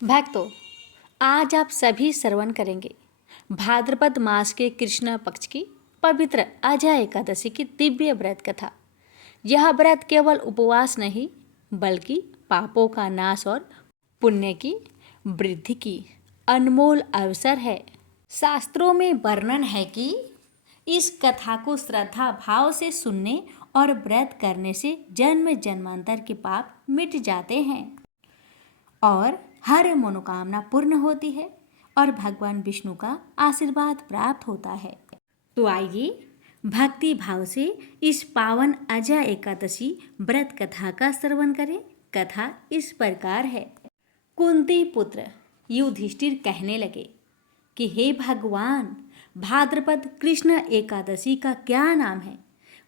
भक्तों, आज आप सभी श्रवण करेंगे भाद्रपद मास के कृष्ण पक्ष की पवित्र अजय एकादशी की दिव्य व्रत कथा। यह व्रत केवल उपवास नहीं बल्कि पापों का नाश और पुण्य की वृद्धि की अनमोल अवसर है। शास्त्रों में वर्णन है कि इस कथा को श्रद्धा भाव से सुनने और व्रत करने से जन्म जन्मांतर के पाप मिट जाते हैं और हर मनोकामना पूर्ण होती है और भगवान विष्णु का आशीर्वाद प्राप्त होता है। तो आइए भक्ति भाव से इस पावन अजय एकादशी व्रत कथा का श्रवण करें। कथा इस प्रकार है। कुंती पुत्र युधिष्ठिर कहने लगे कि हे भगवान, भाद्रपद कृष्ण एकादशी का क्या नाम है?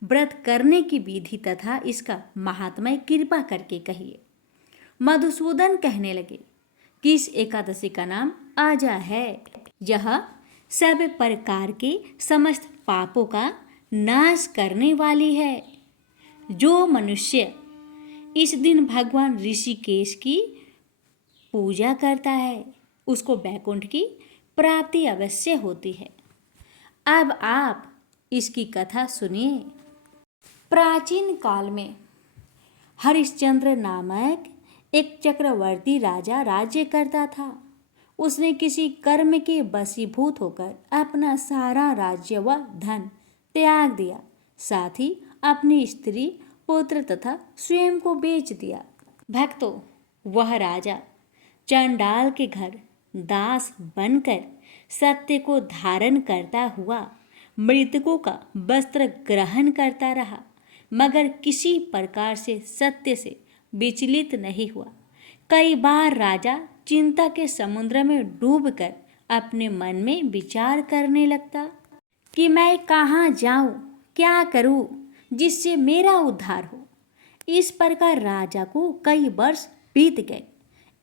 व्रत करने की विधि तथा इसका महात्म्य कृपा करके कहिए। मधुसूदन कहने लगे कि इस एकादशी का नाम आजा है। यह सब प्रकार के समस्त पापों का नाश करने वाली है। जो मनुष्य इस दिन भगवान ऋषिकेश की पूजा करता है उसको वैकुंठ की प्राप्ति अवश्य होती है। अब आप इसकी कथा सुनिए। प्राचीन काल में हरिश्चंद्र नामक एक चक्रवर्ती राजा राज्य करता था। उसने किसी कर्म के वशीभूत होकर अपना सारा राज्य व धन त्याग दिया, साथ ही अपनी स्त्री पुत्र तथा स्वयं को बेच दिया। भक्तों, वह राजा चंडाल के घर दास बनकर सत्य को धारण करता हुआ मृतकों का वस्त्र ग्रहण करता रहा, मगर किसी प्रकार से सत्य से विचलित नहीं हुआ। कई बार राजा चिंता के समुद्र में डूबकर अपने मन में विचार करने लगता कि मैं कहाँ जाऊं, क्या करूं जिससे मेरा उद्धार हो। इस प्रकार राजा को कई वर्ष बीत गए।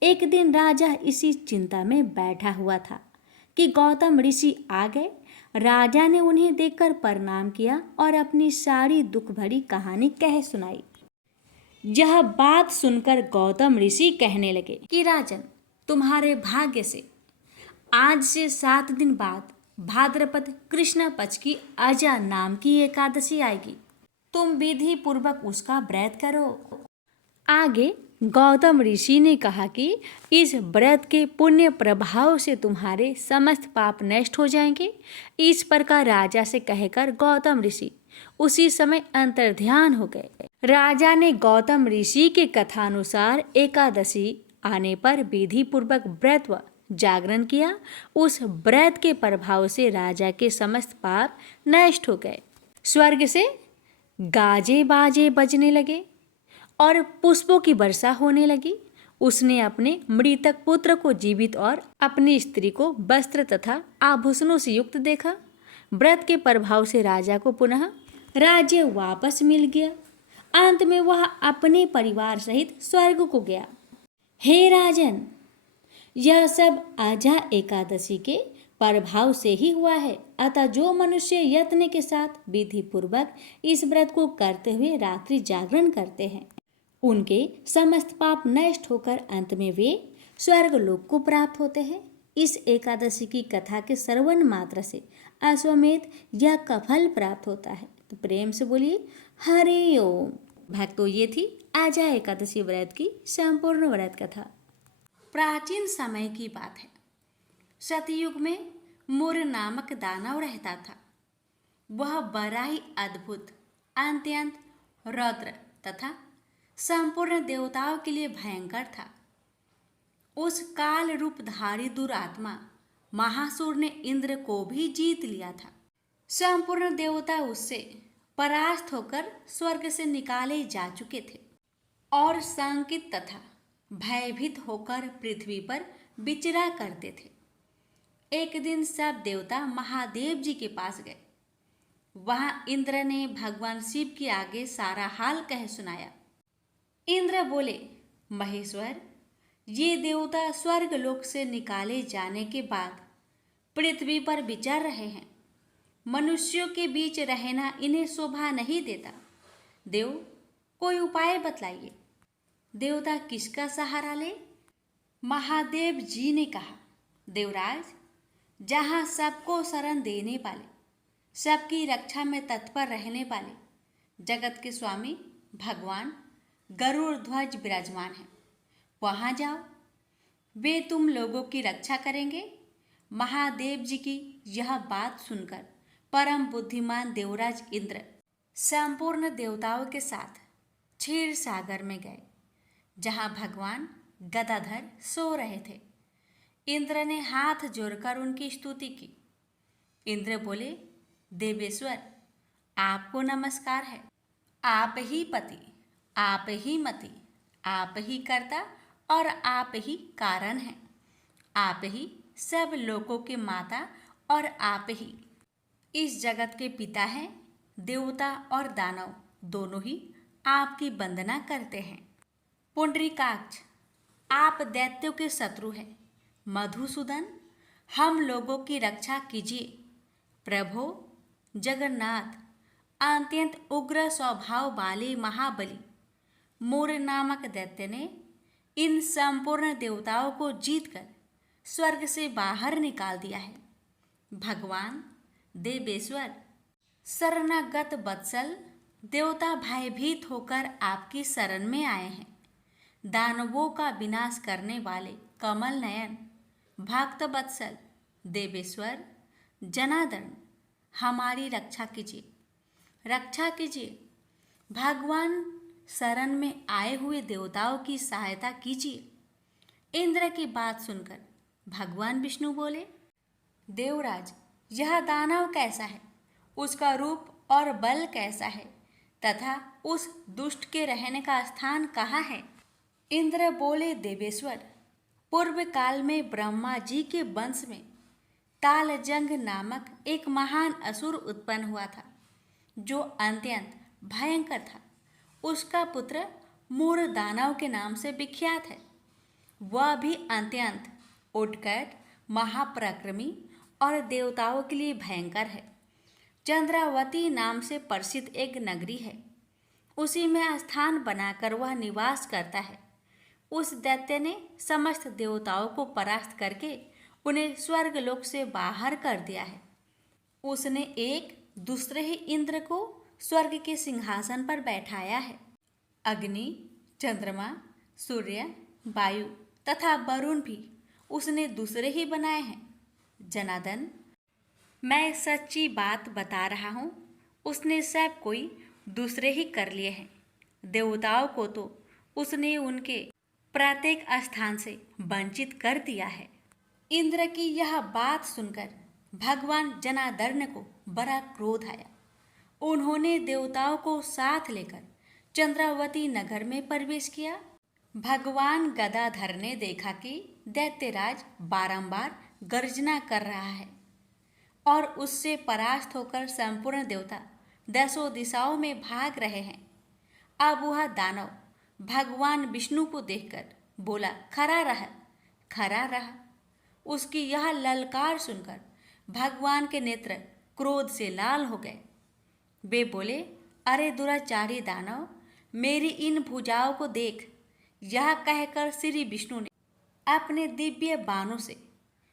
एक दिन राजा इसी चिंता में बैठा हुआ था कि गौतम ऋषि आ गए। राजा ने उन्हें देखकर प्रणाम किया और अपनी सारी दुख भरी कहानी कह सुनाई। यह बात सुनकर गौतम ऋषि कहने लगे कि राजन, तुम्हारे भाग्य से आज से 7 दिन बाद भाद्रपद कृष्ण पक्ष की अजा नाम की एकादशी आएगी। तुम विधि पूर्वक उसका व्रत करो। आगे गौतम ऋषि ने कहा कि इस व्रत के पुण्य प्रभाव से तुम्हारे समस्त पाप नष्ट हो जाएंगे। इस प्रकार राजा से कहकर गौतम ऋषि उसी समय अंतर्ध्यान हो गए। राजा ने गौतम ऋषि के कथानुसार एकादशी आने पर विधि पूर्वक व्रत व जागरण किया। उस व्रत के प्रभाव से राजा के समस्त पाप नष्ट हो गए। स्वर्ग से गाजे बाजे बजने लगे और पुष्पों की वर्षा होने लगी। उसने अपने मृतक पुत्र को जीवित और अपनी स्त्री को वस्त्र तथा आभूषणों से युक्त देखा। व्रत के प्रभाव से राजा को पुनः राज्य वापस मिल गया। अंत में वह अपने परिवार सहित स्वर्ग को गया। हे राजन, यह सब अजा एकादशी के प्रभाव से ही हुआ है। अतः जो मनुष्य यत्न के साथ विधि पूर्वक इस व्रत को करते हुए रात्रि जागरण करते हैं, उनके समस्त पाप नष्ट होकर अंत में वे स्वर्ग लोक को प्राप्त होते हैं। इस एकादशी की कथा के श्रवण मात्र से अश्वमेध यह का फल प्राप्त होता है। तो प्रेम से बोलिए हरि ओम। भक्तों, ये थी अजय एकादशी व्रत की संपूर्ण व्रत कथा। प्राचीन समय की बात है। सतयुग में मुर नामक दानव रहता था। वह बड़ा ही अद्भुत, अत्यंत रौद्र तथा संपूर्ण देवताओं के लिए भयंकर था। उस काल रूपधारी दुरात्मा महासुर ने इंद्र को भी जीत लिया था। संपूर्ण देवता उससे परास्त होकर स्वर्ग से निकाले जा चुके थे और शंकित तथा भयभीत होकर पृथ्वी पर विचरा करते थे। एक दिन सब देवता महादेव जी के पास गए। वहां इंद्र ने भगवान शिव के आगे सारा हाल कह सुनाया। इंद्र बोले, महेश्वर, ये देवता स्वर्ग लोक से निकाले जाने के बाद पृथ्वी पर विचर रहे हैं। मनुष्यों के बीच रहना इन्हें शोभा नहीं देता। देव, कोई उपाय बतलाइए। देवता किसका सहारा ले? महादेव जी ने कहा, देवराज, जहाँ सबको शरण देने वाले, सबकी रक्षा में तत्पर रहने वाले जगत के स्वामी भगवान गरुड़ ध्वज विराजमान हैं, वहाँ जाओ, वे तुम लोगों की रक्षा करेंगे। महादेव जी की यह बात सुनकर परम बुद्धिमान देवराज इंद्र संपूर्ण देवताओं के साथ क्षीर सागर में गए, जहाँ भगवान गदाधर सो रहे थे। इंद्र ने हाथ जोड़कर उनकी स्तुति की। इंद्र बोले, देवेश्वर, आपको नमस्कार है। आप ही पति, आप ही मति, आप ही कर्ता और आप ही कारण हैं। आप ही सब लोगों के माता और आप ही इस जगत के पिता हैं। देवता और दानव दोनों ही आपकी वंदना करते हैं। पुंडरीकाक्ष, आप दैत्यों के शत्रु हैं। मधुसूदन, हम लोगों की रक्षा कीजिए। प्रभो जगन्नाथ, अत्यंत उग्र स्वभाव वाले महाबली मूर नामक दैत्य ने इन संपूर्ण देवताओं को जीतकर स्वर्ग से बाहर निकाल दिया है। भगवान देवेश्वर, शरणागत वत्सल देवता भयभीत होकर आपकी शरण में आए हैं। दानवों का विनाश करने वाले कमल नयन भक्त वत्सल देवेश्वर जनार्दन, हमारी रक्षा कीजिए, रक्षा कीजिए। भगवान शरण में आए हुए देवताओं की सहायता कीजिए। इंद्र की बात सुनकर भगवान विष्णु बोले, देवराज, यह दानव कैसा है, उसका रूप और बल कैसा है, तथा उस दुष्ट के रहने का स्थान कहाँ है। इंद्र बोले, देवेश्वर, पूर्व काल में ब्रह्मा जी के वंश में तालजंग नामक एक महान असुर उत्पन्न हुआ था, जो अत्यंत भयंकर था। उसका पुत्र मूर दानव के नाम से विख्यात है। वह भी अत्यंत उत्कट, महापराक्रमी और देवताओं के लिए भयंकर है। चंद्रावती नाम से प्रसिद्ध एक नगरी है, उसी में स्थान बनाकर वह निवास करता है। उस दैत्य ने समस्त देवताओं को परास्त करके उन्हें स्वर्गलोक से बाहर कर दिया है। उसने एक दूसरे ही इंद्र को स्वर्ग के सिंहासन पर बैठाया है। अग्नि, चंद्रमा, सूर्य, वायु तथा वरुण भी उसने दूसरे ही बनाए हैं। जनार्दन, मैं सच्ची बात बता रहा हूँ, उसने सब कोई दूसरे ही कर लिए हैं। देवताओं को तो उसने उनके प्रत्येक स्थान से वंचित कर दिया है। इंद्र की यह बात सुनकर भगवान जनार्दन को बड़ा क्रोध आया। उन्होंने देवताओं को साथ लेकर चंद्रावती नगर में प्रवेश किया। भगवान गदाधर ने देखा कि दैत्यराज बारंबार गर्जना कर रहा है और उससे परास्त होकर संपूर्ण देवता दसों दिशाओं में भाग रहे हैं। अब वह दानव भगवान विष्णु को देखकर बोला, खड़ा रह, खड़ा रहा। उसकी यह ललकार सुनकर भगवान के नेत्र क्रोध से लाल हो गए। वे बोले, अरे दुराचारी दानव, मेरी इन भुजाओं को देख। यह कहकर श्री विष्णु ने अपने दिव्य बाणों से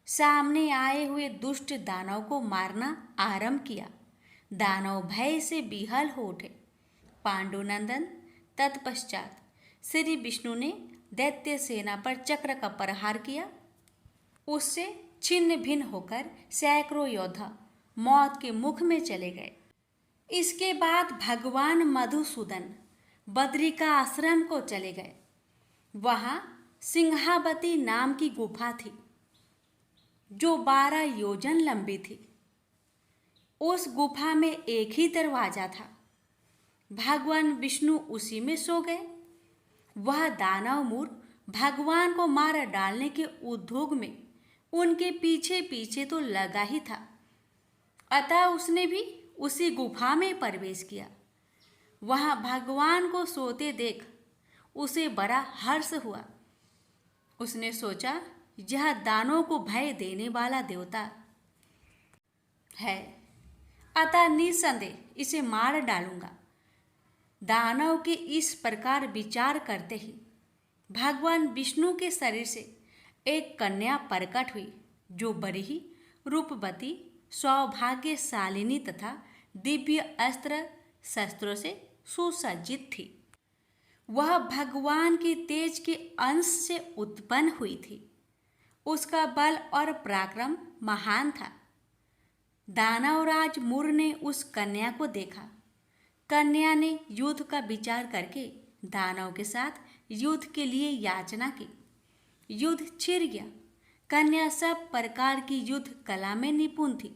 सामने आए हुए दुष्ट दानव को मारना आरंभ किया। दानव भय से विहल हो उठे। पांडुनंदन, तत्पश्चात श्री विष्णु ने दैत्य सेना पर चक्र का प्रहार किया। उससे छिन्न भिन्न होकर सैकड़ों योद्धा मौत के मुख में चले गए। इसके बाद भगवान मधुसूदन बद्री का आश्रम को चले गए। वहाँ सिंहावती नाम की गुफा थी, जो 12 योजन लंबी थी। उस गुफा में एक ही दरवाजा था। भगवान विष्णु उसी में सो गए। वह दानव मूर भगवान को मार डालने के उद्योग में उनके पीछे पीछे तो लगा ही था। अतः उसने भी उसी गुफा में प्रवेश किया। वहाँ भगवान को सोते देख उसे बड़ा हर्ष हुआ। उसने सोचा, यह दानों को भय देने वाला देवता है, अतः निसंदेह इसे मार डालूंगा। दानव के इस प्रकार विचार करते ही भगवान विष्णु के शरीर से एक कन्या प्रकट हुई जो बड़ी ही रूपवती, सौभाग्यशालिनी तथा दिव्य अस्त्र शस्त्रों से सुसज्जित थी। वह भगवान के तेज के अंश से उत्पन्न हुई थी। उसका बल और पराक्रम महान था। दानवराज मुर ने उस कन्या को देखा। कन्या ने युद्ध का विचार करके दानव के साथ युद्ध के लिए याचना की। युद्ध छिड़ गया। कन्या सब प्रकार की युद्ध कला में निपुण थी।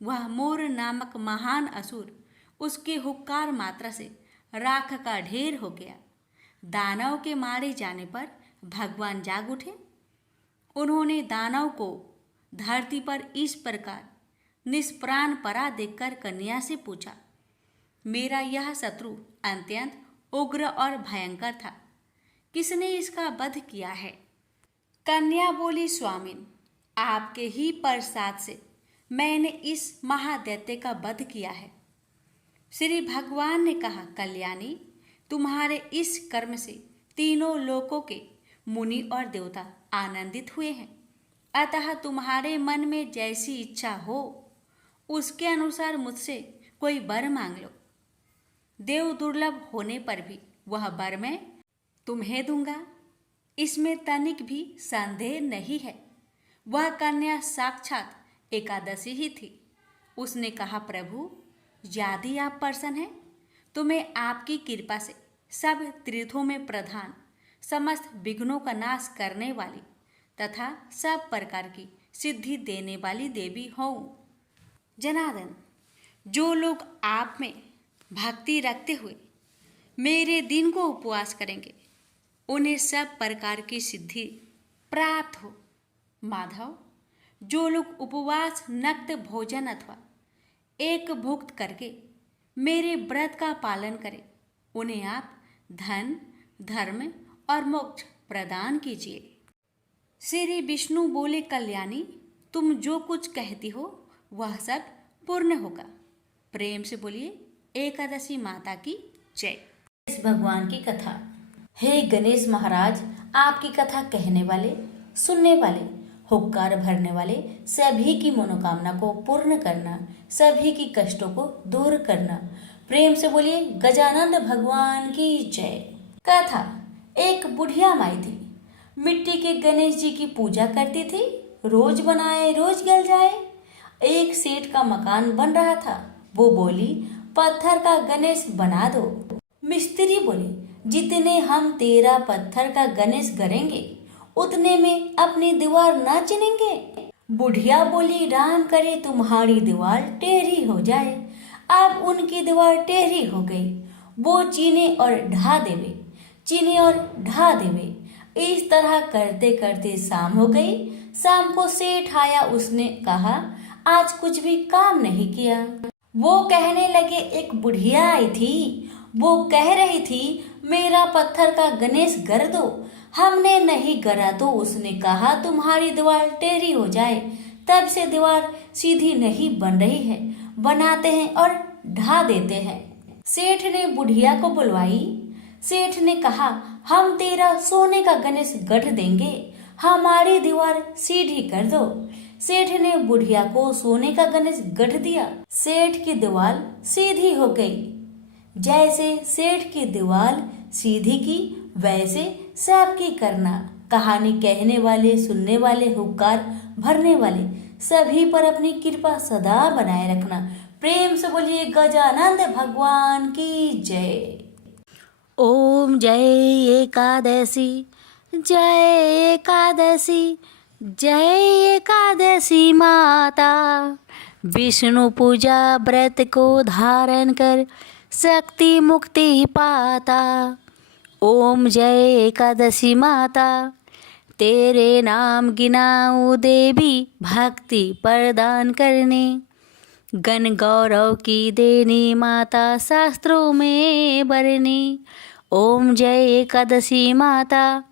वह मोर नामक महान असुर उसके हुक्कार मात्रा से राख का ढेर हो गया। दानव के मारे जाने पर भगवान जाग उठे। उन्होंने दानव को धरती पर इस प्रकार निष्प्राण पड़ा देखकर कन्या से पूछा, मेरा यह शत्रु अत्यंत उग्र और भयंकर था, किसने इसका वध किया है? कन्या बोली, स्वामिन, आपके ही प्रसाद से मैंने इस महादैत्य का वध किया है। श्री भगवान ने कहा, कल्याणी, तुम्हारे इस कर्म से तीनों लोकों के मुनि और देवता आनंदित हुए हैं। अतः तुम्हारे मन में जैसी इच्छा हो उसके अनुसार मुझसे कोई वर मांग लो। देव दुर्लभ होने पर भी वह वर मैं तुम्हें दूंगा, इसमें तनिक भी संदेह नहीं है। वह कन्या साक्षात एकादशी ही थी। उसने कहा, प्रभु, यदि आप प्रसन्न हैं तो मैं आपकी कृपा से सब तीर्थों में प्रधान, समस्त विघ्नों का नाश करने वाली तथा सब प्रकार की सिद्धि देने वाली देवी हूँ। जनार्दन, जो लोग आप में भक्ति रखते हुए मेरे दिन को उपवास करेंगे उन्हें सब प्रकार की सिद्धि प्राप्त हो। माधव, जो लोग उपवास, नक्त भोजन अथवा एक भुक्त करके मेरे व्रत का पालन करें उन्हें आप धन, धर्म और मोक्ष प्रदान कीजिए। श्री विष्णु बोले, कल्याणी, तुम जो कुछ कहती हो वह सब पूर्ण होगा। प्रेम से बोलिए, एकादशी माता की जय। इस भगवान की कथा। हे गणेश महाराज, आपकी कथा कहने वाले, सुनने वाले, हुक्कार भरने वाले सभी की मनोकामना को पूर्ण करना, सभी की कष्टों को दूर करना। प्रेम से बोलिए, गजानंद भगवान की जय। कथा। एक बुढ़िया माई थी। मिट्टी के गणेश जी की पूजा करती थी। रोज बनाए रोज गल जाए। एक सेठ का मकान बन रहा था। वो बोली, पत्थर का गणेश बना दो। मिस्त्री बोले, जितने हम तेरा पत्थर का गणेश करेंगे उतने में अपनी दीवार ना चिनेंगे। बुढ़िया बोली, राम करे तुम्हारी दीवार टेढ़ी हो जाए। अब उनकी दीवार टेढ़ी हो गई। वो चीने और ढा देवे, चीने और ढा देवे। इस तरह करते करते शाम हो गई। शाम को सेठ आया। उसने कहा, आज कुछ भी काम नहीं किया। वो कहने लगे, एक बुढ़िया आई थी। वो कह रही थी, मेरा पत्थर का गणेश गर दो। हमने नहीं गरा तो उसने कहा, तुम्हारी दीवार टेढ़ी हो जाए। तब से दीवार सीधी नहीं बन रही है। बनाते हैं और ढा देते हैं। सेठ ने बुढ़िया को बुलवाई। सेठ ने कहा, हम तेरा सोने का गणेश गढ़ देंगे, हमारी दीवार सीधी कर दो। सेठ ने बुढ़िया को सोने का गणेश गढ़ दिया। सेठ की दीवार सीधी हो गई। जैसे सेठ की दीवार सीधी की वैसे सबकी करना। कहानी कहने वाले, सुनने वाले, हुक्कार भरने वाले सभी पर अपनी कृपा सदा बनाए रखना। प्रेम से बोलिए, गजानंद भगवान की जय। ओम जय एकादशी, जय एकादशी, जय एकादशी माता। विष्णु पूजा व्रत को धारण कर शक्ति मुक्ति पाता। ओम जय एकादशी माता, तेरे नाम गिनाऊं देवी, भक्ति प्रदान करने। गण गौरव की देनी माता, शास्त्रों में बरनी। ओम जय एकादशी माता,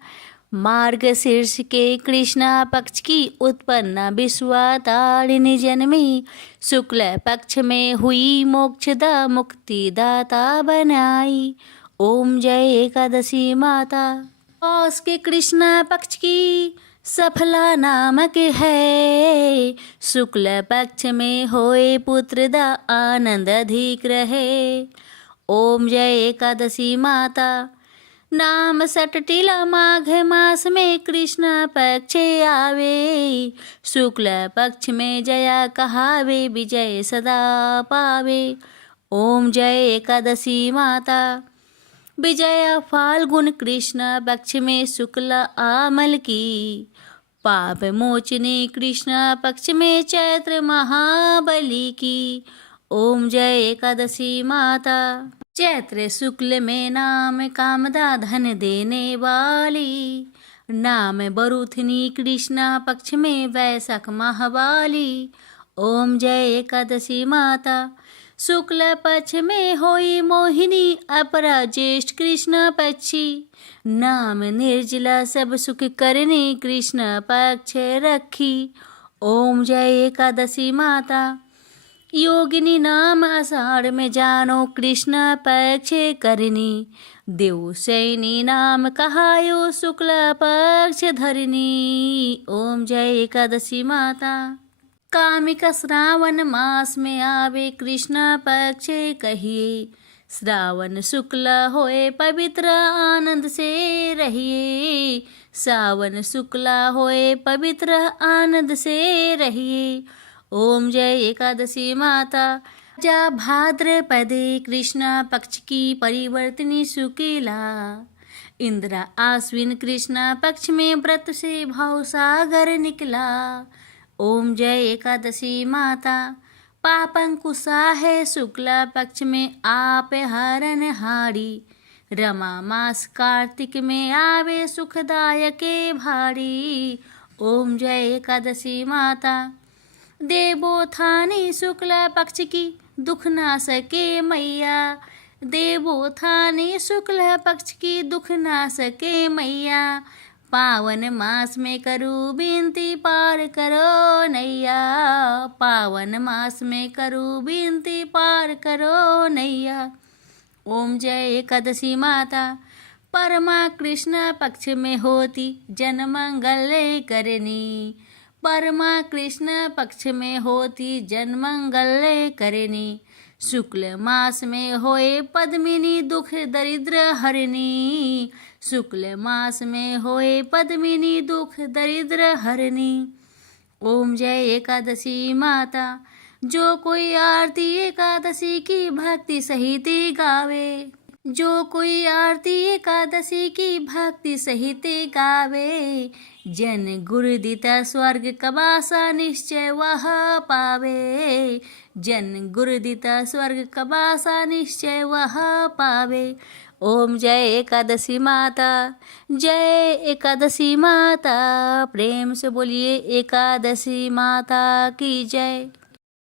मार्गशीर्ष के कृष्णा पक्ष की उत्पन्ना विश्वातारिणी जन्मी। शुक्ल पक्ष में हुई मोक्षदा मुक्तिदाता बनाई। ओम जय एकादशी माता। पौष के कृष्णा पक्ष की सफला नामक है, शुक्ल पक्ष में होए पुत्र दा आनंद अधिक रहे। ओम जय एकादशी माता। नाम सटटिला माघ मास में कृष्ण पक्ष आवे, शुक्ल पक्ष में जया कहावे, विजय सदा पावे। ओम जय एकादशी माता। विजया फाल्गुन कृष्ण पक्ष में शुक्ल आमल की, पाप मोचनी कृष्ण पक्ष में चैत्र महाबली की। ओम जय एकादशी माता। चैत्र शुक्ल में नाम कामदा धन देने वाली, नाम बरुथनी कृष्ण पक्ष में वैशाख महावाली। ओम जय एकादशी माता। शुक्ल पक्ष में होई मोहिनी, अपरा ज्येष्ठ कृष्ण पक्षी, नाम निर्जला सब सुख करने कृष्ण पक्ष रखी। ओम जय एकादशी माता। योगिनी नाम आषाढ़ में जानो कृष्ण पक्ष करनी, देव सैनी नाम कहायो शुक्ल पक्ष धरनी। ओम जय एकादशी माता। कामिक श्रावण मास में आवे कृष्ण पक्ष कहिए, श्रावण शुक्ल होए पवित्र आनंद से रहिए। सावन शुक्ल होए पवित्र आनंद से रहिए। ओम जय एकादशी माता। जा भाद्रपदे कृष्ण पक्ष की परिवर्तनी शुक्ला, इंद्रा आश्विन कृष्ण पक्ष में व्रत से भाव सागर निकला। ओम जय एकादशी माता। पापंकुशा है शुक्ला पक्ष में आप हरण हारी, रमा मास कार्तिक में आवे सुखदायक भारी। ओम जय एकादशी माता। देवोत्थानी शुक्ला पक्ष की दुख ना सके मैया, देवोत्थानी शुक्ला पक्ष की दुख ना सके मैया। पावन मास में करूँ विनती पार करो नैया, पावन मास में करूँ विनती पार करो नैया। ओम जय एकादशी माता। परमा कृष्ण पक्ष में होती जन मंगल करनी, परमा कृष्ण पक्ष में होती जन मंगल करनी। शुक्ल मास में होए पद्मिनी दुख दरिद्र हरनी, शुक्ल मास में होए पद्मिनी दुख दरिद्र हरनी। ओम जय एकादशी माता। जो कोई आरती एकादशी की भक्ति सहित गावे, जो कोई आरती एकादशी की भक्ति सहित गावे, जन गुरुदिता स्वर्ग कबासा निश्चय वह पावे, जन गुरुदिता स्वर्ग कबासा निश्चय वह पावे। ओम जय एकादशी माता। जय एकादशी माता। प्रेम से बोलिए एकादशी माता की जय।